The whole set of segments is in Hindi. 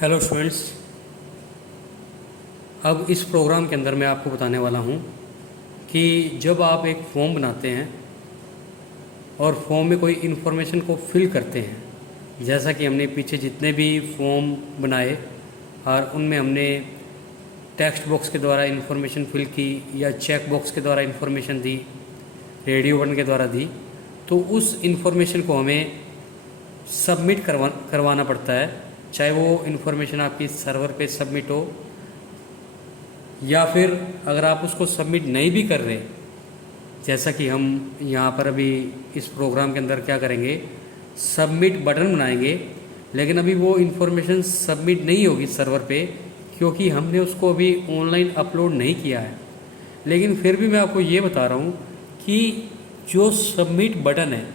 Hello students. अब इस प्रोग्राम के अंदर मैं आपको बताने वाला हूँ कि जब आप एक फॉर्म बनाते हैं और फॉर्म में कोई इन्फॉर्मेशन को फिल करते हैं, जैसा कि हमने पीछे जितने भी फॉर्म बनाए और उनमें हमने टेक्स्ट बॉक्स के द्वारा इन्फॉर्मेशन फिल की या चेक बॉक्स के द्वारा इन्फॉर्मेशन दी, रेडियो बटन के द्वारा दी, तो उस इन्फॉर्मेशन को हमें सबमिट करवाना पड़ता है। चाहे वो इन्फॉर्मेशन आपकी सर्वर पे सबमिट हो या फिर अगर आप उसको सबमिट नहीं भी कर रहे, जैसा कि हम यहाँ पर अभी इस प्रोग्राम के अंदर क्या करेंगे, सबमिट बटन बनाएंगे, लेकिन अभी वो इन्फॉर्मेशन सबमिट नहीं होगी सर्वर पे क्योंकि हमने उसको अभी ऑनलाइन अपलोड नहीं किया है। लेकिन फिर भी मैं आपको ये बता रहा हूँ कि जो सबमिट बटन है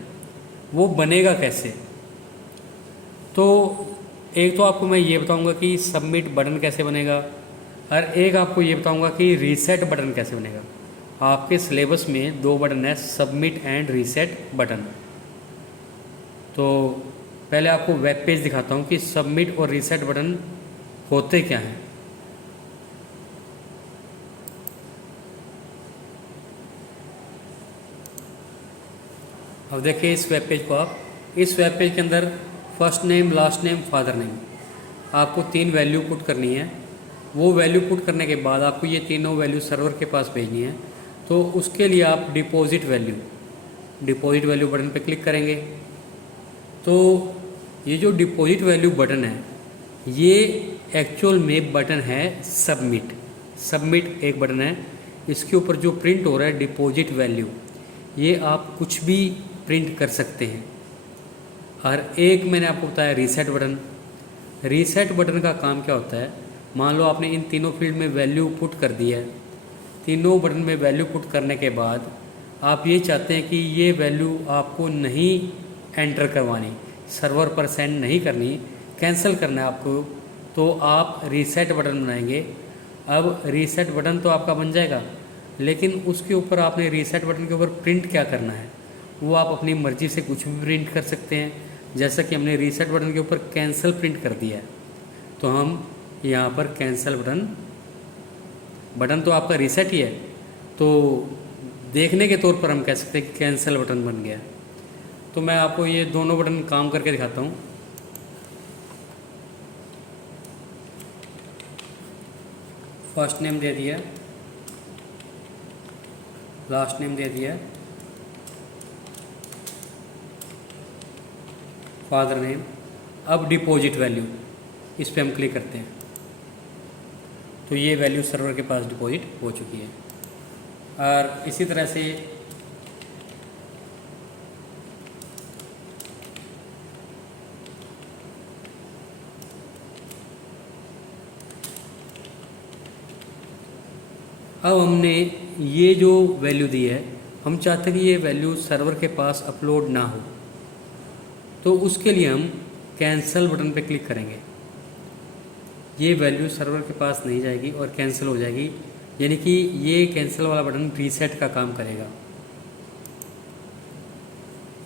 वो बनेगा कैसे। तो एक तो आपको मैं ये बताऊंगा कि सबमिट बटन कैसे बनेगा और एक आपको ये बताऊंगा कि रीसेट बटन कैसे बनेगा। आपके सिलेबस में दो बटन है, सबमिट एंड रीसेट बटन। तो पहले आपको वेब पेज दिखाता हूँ कि सबमिट और रीसेट बटन होते क्या हैं। अब देखिए इस वेब पेज को, आप इस वेब पेज के अंदर first name, last name, father name, आपको 3 वैल्यू पुट करनी है। वो वैल्यू पुट करने के बाद आपको ये तीनों वैल्यू सर्वर के पास भेजनी है। तो उसके लिए आप डिपॉजिट वैल्यू बटन पे क्लिक करेंगे। तो ये जो डिपॉजिट वैल्यू बटन है ये एक्चुअल में बटन है सबमिट एक बटन है। इसके ऊपर जो प्रिंट हो रहा है डिपॉजिट वैल्यू, ये आप कुछ भी प्रिंट कर सकते हैं। और एक मैंने आपको बताया रीसेट बटन का काम क्या होता है। मान लो आपने इन तीनों फील्ड में वैल्यू पुट कर दी है, तीनों बटन में वैल्यू पुट करने के बाद आप ये चाहते हैं कि ये वैल्यू आपको नहीं एंटर करवानी, सर्वर पर सेंड नहीं करनी, कैंसिल करना है आपको, तो आप रीसेट बटन बनाएंगे। अब रीसेट बटन तो आपका बन जाएगा, लेकिन उसके ऊपर आपने रीसेट बटन के ऊपर प्रिंट क्या करना है वो आप अपनी मर्ज़ी से कुछ भी प्रिंट कर सकते हैं। जैसा कि हमने रीसेट बटन के ऊपर कैंसिल प्रिंट कर दिया है, तो हम यहाँ पर कैंसिल बटन तो आपका रीसेट ही है, तो देखने के तौर पर हम कह सकते हैं कि कैंसिल बटन बन गया। तो मैं आपको ये दोनों बटन काम करके दिखाता हूँ। फर्स्ट नेम दे दिया, लास्ट नेम दे दिया, फादर नेम। अब डिपॉजिट वैल्यू, इस पर हम क्लिक करते हैं तो ये वैल्यू सर्वर के पास डिपॉजिट हो चुकी है। और इसी तरह से अब हमने ये जो वैल्यू दी है, हम चाहते हैं कि ये वैल्यू सर्वर के पास अपलोड ना हो, तो उसके लिए हम कैंसिल बटन पे क्लिक करेंगे। ये वैल्यू सर्वर के पास नहीं जाएगी और कैंसिल हो जाएगी, यानी कि ये कैंसिल वाला बटन रीसेट का काम करेगा।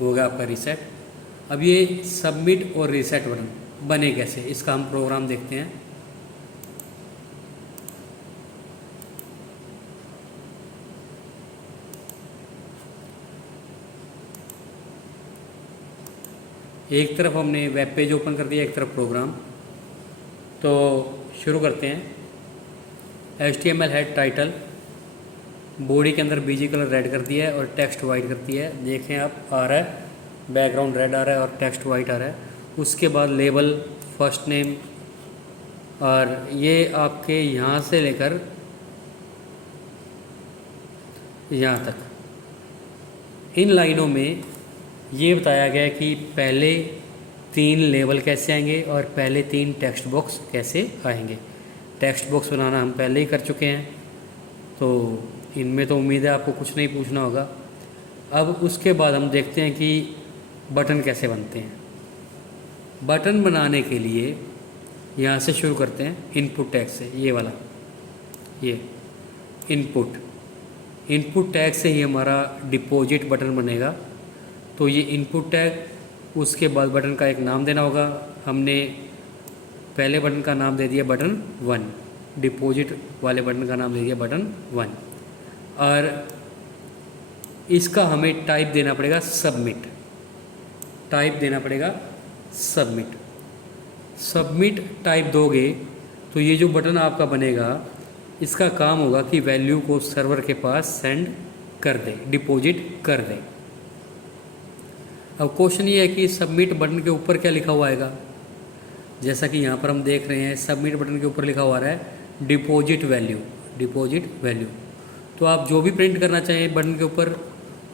होगा आपका रीसेट। अब ये सबमिट और रीसेट बटन बने कैसे, इसका हम प्रोग्राम देखते हैं। एक तरफ हमने वेब पेज ओपन कर दिया, एक तरफ प्रोग्राम। तो शुरू करते हैं। HTML है टाइटल, बॉडी के अंदर बीजी कलर रेड कर दिया है और टेक्स्ट वाइट कर दिया है। देखें आप, आ रहा है बैकग्राउंड रेड आ रहा है और टेक्स्ट वाइट आ रहा है। उसके बाद लेबल, फर्स्ट नेम, और ये आपके यहाँ से लेकर यहाँ तक इन लाइनों में ये बताया गया है कि पहले 3 लेबल कैसे आएंगे और पहले 3 टेक्स्ट बॉक्स कैसे आएंगे। टेक्स्ट बॉक्स बनाना हम पहले ही कर चुके हैं, तो इनमें तो उम्मीद है आपको कुछ नहीं पूछना होगा। अब उसके बाद हम देखते हैं कि बटन कैसे बनते हैं। बटन बनाने के लिए यहाँ से शुरू करते हैं, इनपुट टैग से। ये वाला, ये इनपुट टैग से ही हमारा डिपॉजिट बटन बनेगा। तो ये इनपुट टैग, उसके बाद बटन का एक नाम देना होगा। हमने पहले बटन का नाम दे दिया बटन 1, डिपॉजिट वाले बटन का नाम दे दिया बटन 1, और इसका हमें टाइप देना पड़ेगा सबमिट, टाइप देना पड़ेगा सबमिट। सबमिट टाइप दोगे तो ये जो बटन आपका बनेगा इसका काम होगा कि वैल्यू को सर्वर के पास सेंड कर दे, डिपॉजिट कर दे। अब क्वेश्चन ये है कि सबमिट बटन के ऊपर क्या लिखा हुआ आएगा। जैसा कि यहाँ पर हम देख रहे हैं सबमिट बटन के ऊपर लिखा हुआ है डिपॉजिट वैल्यू, डिपॉजिट वैल्यू। तो आप जो भी प्रिंट करना चाहें बटन के ऊपर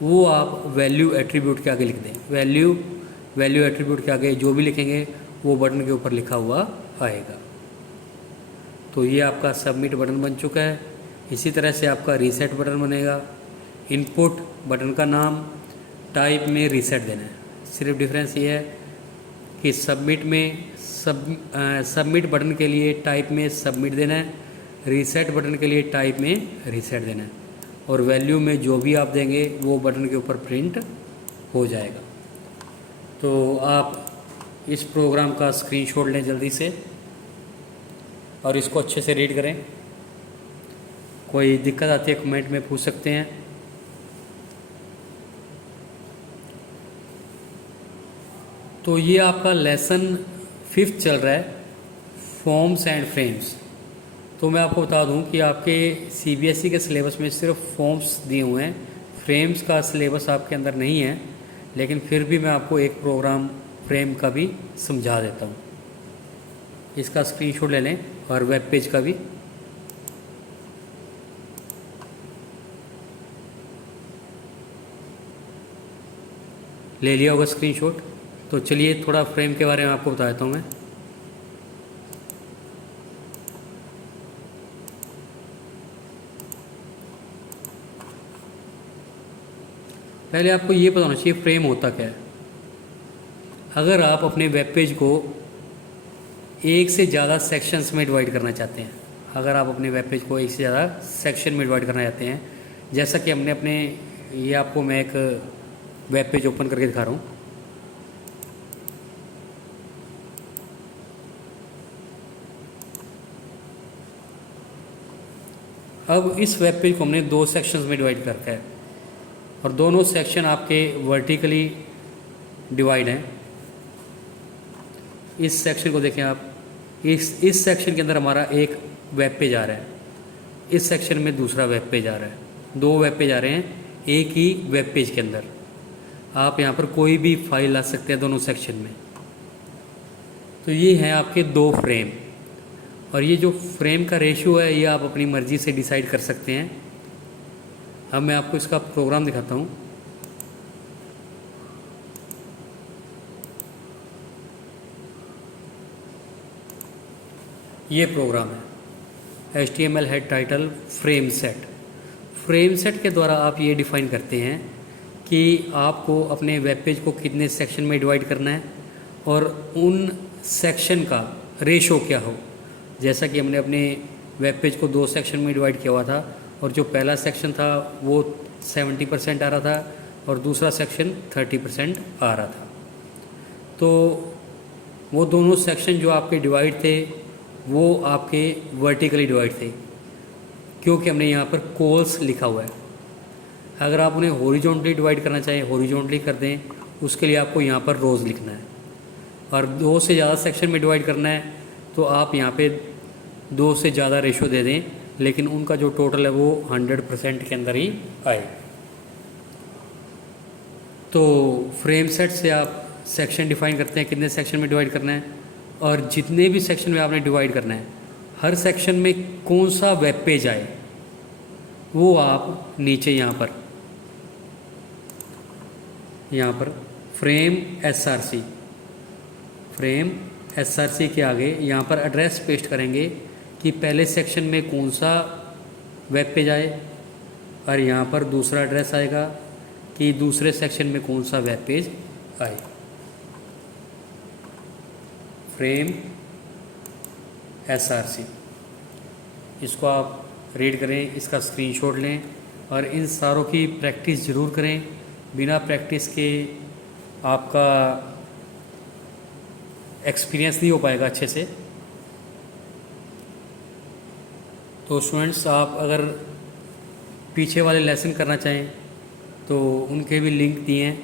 वो आप वैल्यू एट्रीब्यूट के आगे लिख दें, वैल्यू एट्रीब्यूट के आगे जो भी लिखेंगे वो बटन के ऊपर लिखा हुआ आएगा। तो ये आपका सबमिट बटन बन चुका है। इसी तरह से आपका रीसेट बटन बनेगा। इनपुट बटन का नाम, टाइप में रीसेट देना है। सिर्फ डिफरेंस ये है कि सबमिट में सबमिट बटन के लिए टाइप में सबमिट देना है, रीसेट बटन के लिए टाइप में रीसेट देना है, और वैल्यू में जो भी आप देंगे वो बटन के ऊपर प्रिंट हो जाएगा। तो आप इस प्रोग्राम का स्क्रीनशॉट लें जल्दी से और इसको अच्छे से रीड करें। कोई दिक्कत आती है कमेंट में पूछ सकते हैं। तो ये आपका लेसन 5th चल रहा है, फॉर्म्स एंड फ्रेम्स। तो मैं आपको बता दूं कि आपके सीबीएसई के सिलेबस में सिर्फ फॉर्म्स दिए हुए हैं, फ्रेम्स का सिलेबस आपके अंदर नहीं है, लेकिन फिर भी मैं आपको एक प्रोग्राम फ्रेम का भी समझा देता हूँ। इसका स्क्रीनशॉट ले लें और वेब पेज का भी। ले लिया होगा स्क्रीनशॉट। तो चलिए थोड़ा फ्रेम के बारे में आपको बता देता हूँ मैं। पहले आपको ये पता होना चाहिए फ्रेम होता क्या है। अगर आप अपने वेब पेज को एक से ज़्यादा सेक्शंस में डिवाइड करना चाहते हैं, अगर आप अपने वेब पेज को एक से ज़्यादा सेक्शन में डिवाइड करना चाहते हैं, जैसा कि हमने अपने ये आपको मैं एक वेब पेज ओपन करके दिखा रहा हूँ। अब इस वेब पेज को हमने 2 सेक्शंस में डिवाइड कर रखा है और दोनों सेक्शन आपके वर्टिकली डिवाइड हैं। इस सेक्शन को देखें आप, इस सेक्शन के अंदर हमारा एक वेब पेज आ रहा है, इस सेक्शन में दूसरा वेब पेज आ रहा है, 2 वेब पेज आ रहे हैं एक ही वेब पेज के अंदर। आप यहाँ पर कोई भी फाइल ला सकते हैं दोनों सेक्शन में। तो ये हैं आपके 2 फ्रेम, और ये जो फ्रेम का रेशियो है ये आप अपनी मर्ज़ी से डिसाइड कर सकते हैं। अब मैं आपको इसका प्रोग्राम दिखाता हूँ। ये प्रोग्राम है HTML head title frame set. Frame set के द्वारा आप ये डिफ़ाइन करते हैं कि आपको अपने वेब पेज को कितने सेक्शन में डिवाइड करना है और उन सेक्शन का रेशो क्या हो। जैसा कि हमने अपने वेब पेज को 2 सेक्शन में डिवाइड किया हुआ था, और जो पहला सेक्शन था वो 70% आ रहा था और दूसरा सेक्शन 30% आ रहा था। तो वो दोनों सेक्शन जो आपके डिवाइड थे वो आपके वर्टिकली डिवाइड थे, क्योंकि हमने यहाँ पर कोल्स लिखा हुआ है। अगर आप उन्हें हॉरिजॉन्टली डिवाइड करना चाहें हॉरिजॉन्टली कर दें, उसके लिए आपको यहाँ पर रोज़ लिखना है। और 2 से ज़्यादा सेक्शन में डिवाइड करना है तो आप यहाँ पे 2 से ज़्यादा रेशो दे दें, लेकिन उनका जो टोटल है वो 100% के अंदर ही आए। तो फ्रेम सेट से आप सेक्शन डिफाइन करते हैं कितने सेक्शन में डिवाइड करना है, और जितने भी सेक्शन में आपने डिवाइड करना है हर सेक्शन में कौन सा वेब पेज आए वो आप नीचे यहाँ पर फ्रेम SRC के आगे यहाँ पर एड्रेस पेस्ट करेंगे कि पहले सेक्शन में कौन सा वेब पेज आए, और यहाँ पर दूसरा एड्रेस आएगा कि दूसरे सेक्शन में कौन सा वेब पेज आए। फ्रेम SRC, इसको आप रीड करें, इसका स्क्रीनशॉट लें और इन सारों की प्रैक्टिस ज़रूर करें। बिना प्रैक्टिस के आपका एक्सपीरियंस नहीं हो पाएगा अच्छे से। तो स्टूडेंट्स आप अगर पीछे वाले लेसन करना चाहें तो उनके भी लिंक दिए हैं,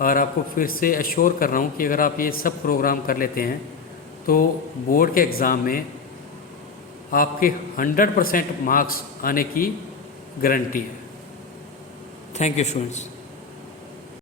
और आपको फिर से एश्योर कर रहा हूँ कि अगर आप ये सब प्रोग्राम कर लेते हैं तो बोर्ड के एग्ज़ाम में आपके 100% मार्क्स आने की गारंटी है। Thank you students.